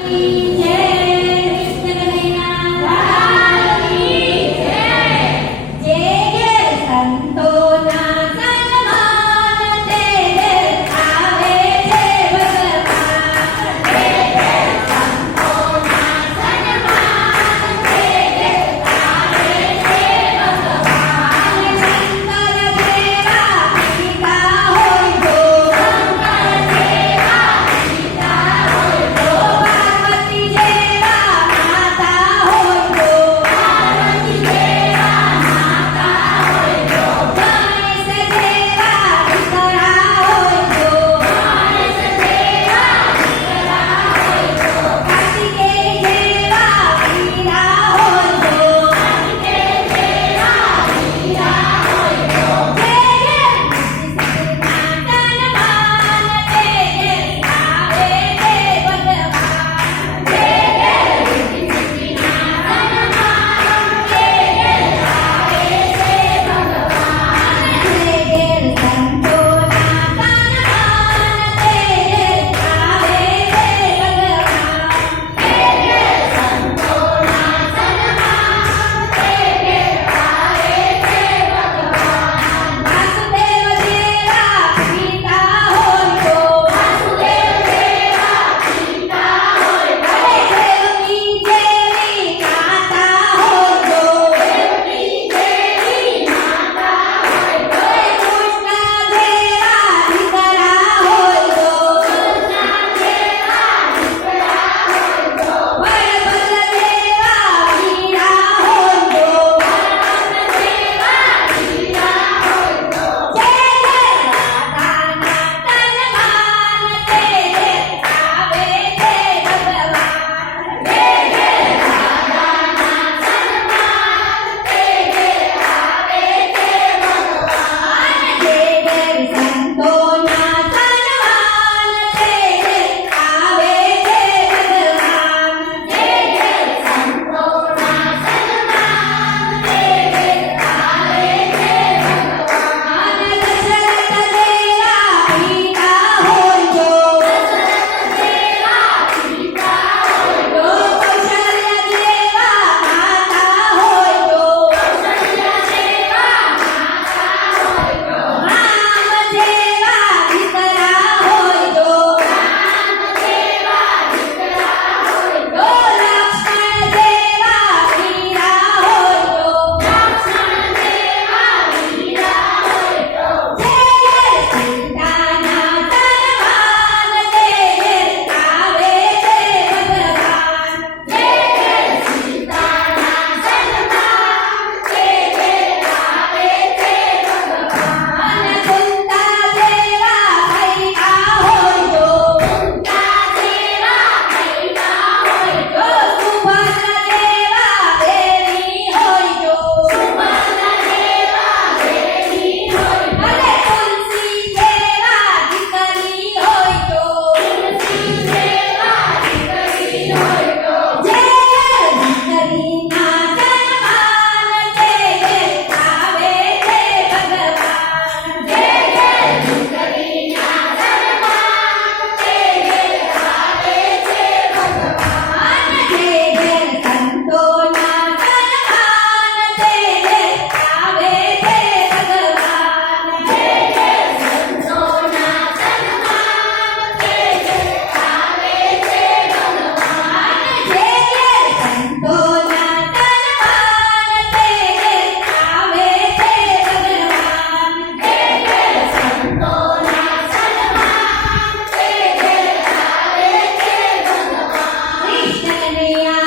Bye. Maria.